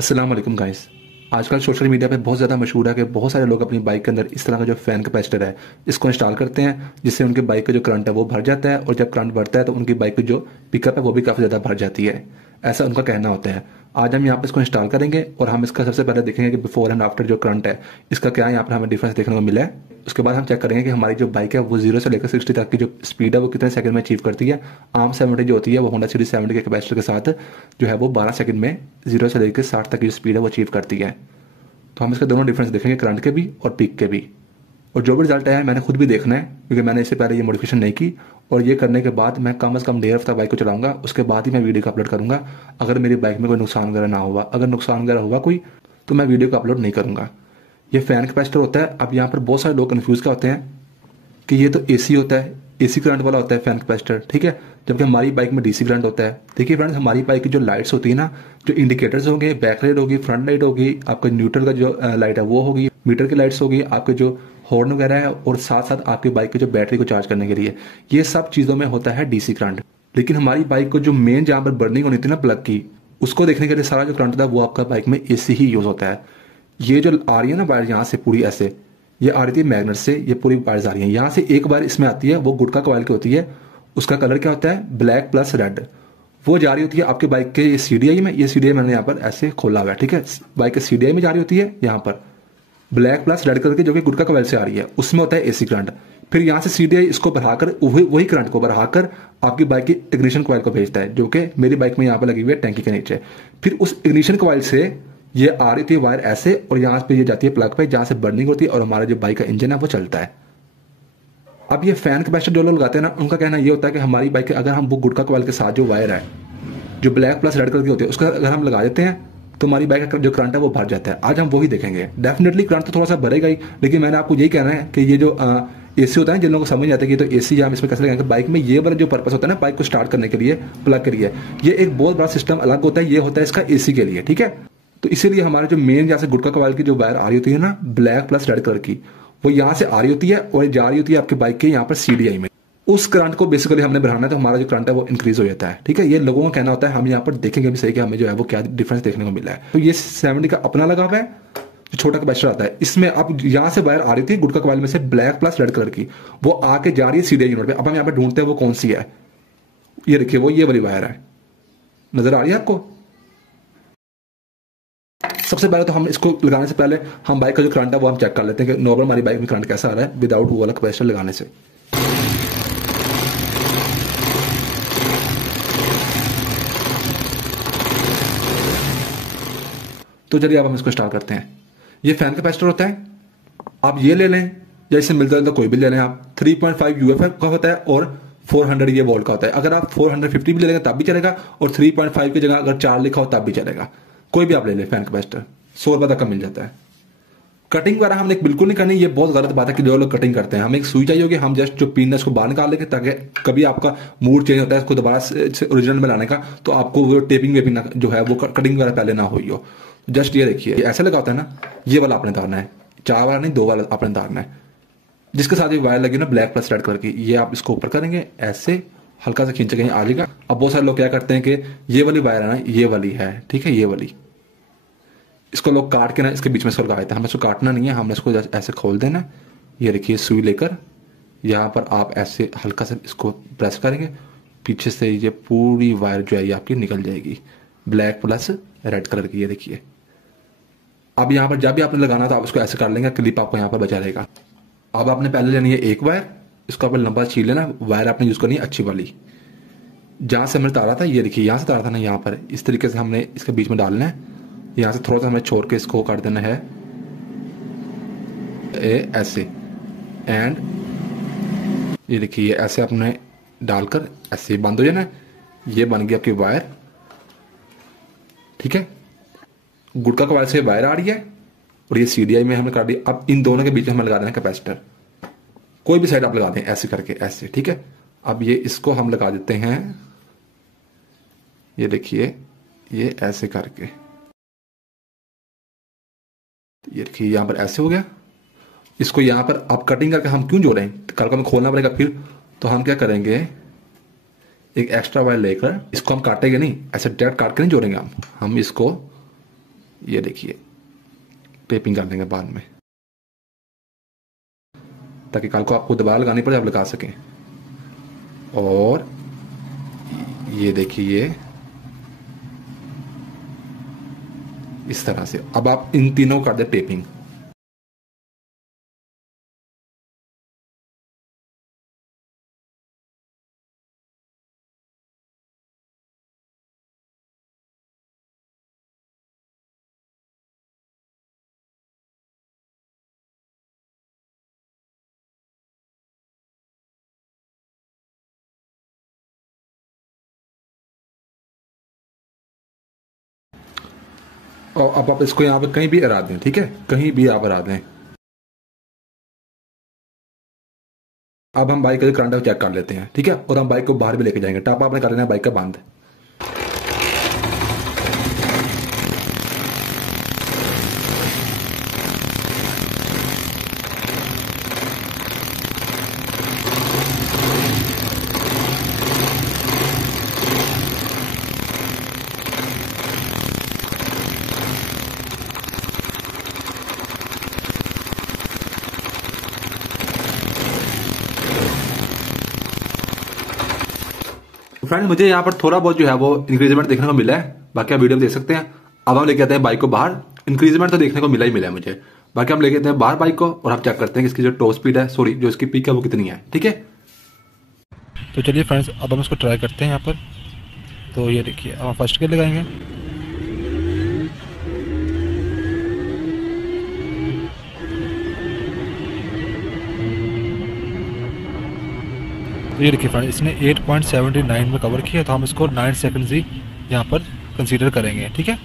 अस्सलाम वालेकुम गाइस। आजकल सोशल मीडिया पे बहुत ज़्यादा मशहूर है कि बहुत सारे लोग अपनी बाइक के अंदर इस तरह का जो फ़ैन कैपेसिटर है इसको इंस्टॉल करते हैं, जिससे उनकी बाइक का जो करंट है वो भर जाता है, और जब करंट बढ़ता है तो उनकी बाइक की जो पिकअप है वो भी काफ़ी ज़्यादा भर जाती है। ऐसा उनका कहना होता है। आज हम यहाँ पर इसको इंस्टॉल करेंगे और हम इसका सबसे पहले देखेंगे कि बिफोर एंड आफ्टर जो करंट है इसका क्या यहाँ पर हमें डिफरेंस देखने को मिला है। उसके बाद हम चेक करेंगे कि हमारी जो बाइक है वो 0 से लेकर 60 तक की जो स्पीड है वो कितने सेकंड में अचीव करती है। आम 70 जो होती है वो होंडा सिटी 70 के कैपेसिटर के साथ जो है वो 12 सेकंड में 0 से लेकर 60 तक की जो स्पीड है वो अचीव करती है। तो हम इसके दोनों डिफरेंस देखेंगे, करंट के भी और पीक के भी। और जो भी रिजल्ट आया है मैंने खुद भी देखना है, क्योंकि मैंने इससे पहले ये मॉडिफिकेशन नहीं की। और ये करने के बाद मैं कम से कम 1.5 हफ्ता बाइक को चलाऊंगा, उसके बाद ही मैं वीडियो को अपलोड करूंगा। अगर मेरी बाइक में कोई नुकसान वगैरह ना हुआ, अगर नुकसान वगैरह हुआ कोई, तो मैं वीडियो को अपलोड नहीं करूंगा। ये फैन कैपेसिटर होता है। अब यहाँ पर बहुत सारे लोग कन्फ्यूज क्या होते हैं कि ये तो एसी होता है, एसी करंट वाला होता है फैन कैपेसिटर, ठीक है, जबकि हमारी बाइक में डीसी करंट होता है। देखिए फ्रेंड्स, हमारी बाइक की जो लाइट्स होती है ना, जो इंडिकेटर्स होंगे, बैक लाइट होगी, फ्रंट लाइट होगी, आपका न्यूट्रल का जो लाइट है वो होगी, मीटर की लाइट्स होगी, आपके जो हॉर्न वगैरह है, और साथ साथ आपकी बाइक की जो बैटरी को चार्ज करने के लिए, ये सब चीजों में होता है डीसी करंट। लेकिन हमारी बाइक को जो मेन जहां पर बर्निंग होनी थी ना प्लग की, उसको देखने के लिए सारा जो करंट था वो आपका बाइक में एसी ही यूज होता है। ये जो आ रही है ना वायर यहाँ से पूरी ऐसे, ये आ रही थी मैग्नेट से, ये पूरी वायर्स आ रही है यहाँ से। एक वायर इसमें आती है, वो गुटका कॉइल की होती है, उसका कलर क्या होता है, ब्लैक प्लस रेड। वो जा रही होती है आपके बाइक के सीडीआई में। ये सीडीआई मैंने यहाँ पर ऐसे खोला हुआ है, ठीक है, बाइक के सीडीआई में जा रही होती है यहाँ पर ब्लैक प्लस रेड कलर की, जो कि गुटका कॉइल से आ रही है, उसमें होता है एसी करंट। फिर यहाँ से सीडीआई इसको बढ़ाकर वही करंट को बढ़ाकर आपकी बाइक की इग्निशन कॉइल को भेजता है, जो कि मेरी बाइक में यहाँ पर लगी हुई है टैंकी के नीचे। फिर उस इग्निशन कॉइल से ये आ रही थी वायर ऐसे, और यहाँ पे ये जाती है प्लग पे, जहां से बर्निंग होती है और हमारा जो बाइक का इंजन है वो चलता है। अब ये फैन कैपेसिटर जो लोग लगाते हैं ना, उनका कहना ये होता है कि हमारी बाइक के अगर हम वो गुटका कॉइल के साथ जो वायर है, जो ब्लैक प्लस रेड कलर की होती है, उसका अगर हम लगा देते हैं तो हमारी बाइक का जो करंट है वो भर जाता है। आज हम वही देखेंगे। डेफिनेटली करंट तो थोड़ा सा भरेगा ही, लेकिन मैंने आपको यही कहना है कि ये जो एसी होता है, जिन लोगों को समझ नहीं आता कि ये तो एसी हम इसमें कैसे लगाएंगे बाइक में, ये वाला जो पर्पस होता है ना बाइक को स्टार्ट करने के लिए, प्लग के लिए, ये एक बहुत बड़ा सिस्टम अलग होता है। ये होता है इसका एसी के लिए, ठीक है। तो इसीलिए हमारे जो मेन यहाँ से गुटका कॉइल की जो वायर आ रही होती है ना ब्लैक प्लस रेड कलर की, वो यहाँ से आ रही होती है और जा रही होती है आपके बाइक के यहाँ पर सीडीआई में। उस करंट को बेसिकली हमने बढ़ाना है, तो हमारा जो करंट है वो इंक्रीज हो जाता है, ठीक है। ये लोगों का कहना होता है, हम यहाँ पर देखेंगे भी सही कि हमें जो है वो क्या डिफरेंस देखने को मिला है। तो ये 70 का अपना लगा हुआ है, जो छोटा कैपेसिटर आता है, इसमें अब यहाँ से वायर आ रही थी गुटका कॉइल में से ब्लैक प्लस रेड कलर की, वो आके जा रही है सीडीआई यूनिट पे। अब हम यहाँ पे ढूंढते हैं वो कौन सी है। ये देखिए, वो ये वाली वायर है, नजर आ रही है आपको। सबसे पहले तो हम इसको लगाने से पहले हम बाइक का जो करंट है वो हम चेक कर लेते हैं कि नॉर्मल हमारी बाइक में करंट कैसा आ रहा है विदाउट वो वाला कैपेसिटर लगाने से। तो चलिए अब हम इसको स्टार्ट करते हैं। ये फैन कैपेसिटर होता है, आप ये ले लें या इससे मिलता है तो कोई भी ले लें आप। 3.5 यूएफ का होता है और 400 ये वोल्ट का होता है। अगर आप 450 भी ले लेंगे तब भी चलेगा, और 3.5 की जगह अगर 4 लिखा हो तब भी चलेगा। कोई भी आप ले लें फैन कैपेसिटर, 100 रुपए तक का मिल जाता है। कटिंग वगैरह हमने बिल्कुल नहीं करनी, ये बहुत गलत बात है कि जो लोग कटिंग करते हैं। हमें एक सुई चाहिए होगी, हम जस्ट जो पिन है उसको बाहर निकाल लेंगे, ताकि कभी आपका मूड चेंज होता है इसको दोबारा से ओरिजिनल में लाने का, तो आपको वो टेपिंग वेपिंग जो है वो कटिंग वगैरह पहले ना हुई हो। जस्ट ये देखिए, ऐसे लगा होता है ना, ये वाला आपने उतारना है, 4 वाला नहीं 2 वाला आपने उतारना है, जिसके साथ ये वायर लगी ना ब्लैक प्लस रेड कलर की। ये आप इसको ऊपर करेंगे ऐसे, हल्का सा खींचे कहीं आ जाएगा। अब बहुत सारे लोग क्या करते हैं कि ये वाली वायर है ना, ये वाली है, ठीक है, ये वाली, इसको लोग काट के ना इसके बीच में इसको लगा देते हैं। हमें इसको काटना नहीं है, हमने इसको ऐसे खोल देना। ये देखिए, सुई लेकर यहाँ पर आप ऐसे हल्का सा इसको प्रेस करेंगे, पीछे से ये पूरी वायर जो है ये आपकी निकल जाएगी, ब्लैक प्लस रेड कलर की। ये देखिए, अब यहाँ पर जब भी आपने लगाना था आप इसको ऐसे कर लेंगे, क्लिप आपको यहाँ पर बचा रहेगा। अब आपने पहले लेनी है एक वायर, इसको आपने लंबा छील लेना। वायर आपने यूज करनी है अच्छी वाली, जहां से हमने तारा था, ये देखिए यहाँ से तारा था ना, यहाँ पर इस तरीके से हमने इसके बीच में डालना है। यहाँ से थोड़ा सा हमें छोड़ के इसको काट देना है ऐसे, एंड ये देखिए, ये ऐसे आपने डालकर ऐसे बंद हो जाना। ये बन गई आपकी वायर, ठीक है। गुटका कॉइल से वायर आ रही है और ये सीडीआई में हमने काट दी। अब इन दोनों के बीच में हमें लगा देना कैपेसिटर, कोई भी साइड आप लगा दें ऐसे करके ऐसे, ठीक है। अब ये इसको हम लगा देते हैं, ये देखिए, ये ऐसे करके, ये देखिए यहां पर ऐसे हो गया। इसको यहां पर अब कटिंग करके हम क्यों जोड़ें, कल को हमें खोलना पड़ेगा फिर। तो हम क्या करेंगे, एक एक्स्ट्रा वायर लेकर इसको हम काटेंगे नहीं, ऐसे डायरेक्ट काट के नहीं जोड़ेंगे हम इसको ये देखिए टेपिंग कर लेंगे बाद में, ताकि कल को आपको दोबारा लगानी पड़े आप लगा सकें। और ये देखिए इस तरह से अब आप इन तीनों कर दे टेपिंग। और अब आप इसको यहाँ पे कहीं भी हरा दें, ठीक है, कहीं भी आप हरा दें। अब हम बाइक का करंट चेक कर लेते हैं, ठीक है, और हम बाइक को बाहर भी लेके जाएंगे। टापा आपने कर लेना है बाइक का बंद। फ्रेंड मुझे यहाँ पर थोड़ा बहुत जो है वो इंक्रीजमेंट देखने को मिला है, बाकी आप वीडियो में देख सकते हैं। अब हम लेके आते हैं बाइक को बाहर। इंक्रीजमेंट तो देखने को मिला ही मिला है मुझे, बाकी हम लेके आते हैं बाहर बाइक को और हम चेक करते हैं कि इसकी जो टॉप स्पीड है, सॉरी जो इसकी पिक है वो कितनी है, ठीक है। तो चलिए फ्रेंड्स अब हम इसको ट्राई करते हैं यहाँ पर। तो ये देखिए अब हम फर्स्ट गियर लगाएंगे। तो ये देखिए फ्रेंड इसने 8.79 में कवर किया, तो हम इसको 9 सेकंड्स ही यहाँ पर कंसीडर करेंगे, ठीक है।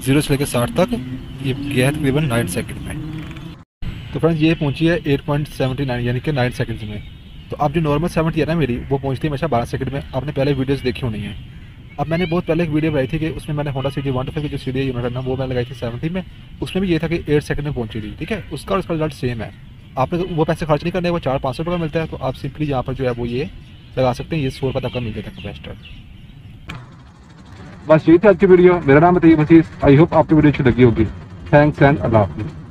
0 से लेकर 60 तक ये गया है तकरीबन 9 सेकंड में। तो फ्रेंड्स ये पहुंची है 8.79 यानी कि 9 सेकंड्स में। तो अब जो नॉर्मल 70 है ना मेरी, वो पहुंचती है हमेशा 12 सेकंड में। आपने पहले वीडियोस देखी होनी है। अब मैंने बहुत पहले एक वीडियो बनाई थी कि उसमें मैंने होंडा सिटी 125 की जो सीडी यूनिट है ना वो मैंने लगाई थी 70 में। उसमें भी ये था कि 8 सेकंड में पहुंची थी, ठीक है। उसका और इसका रिजल्ट सेम है। आपने वो पैसे खर्च नहीं करने, वो 400-500 रुपये का मिलता है। तो आप सिंपली यहाँ पर जो है वो ये लगा सकते हैं। ये 100 रुपये तक का मिल जाता है कैपेसिटर। बस यही थी आज की वीडियो। मेरा नाम है तैयब अजीज। आई होप आपकी वीडियो अच्छी लगी होगी। थैंक्स एंड अल्लाह हाफिज़।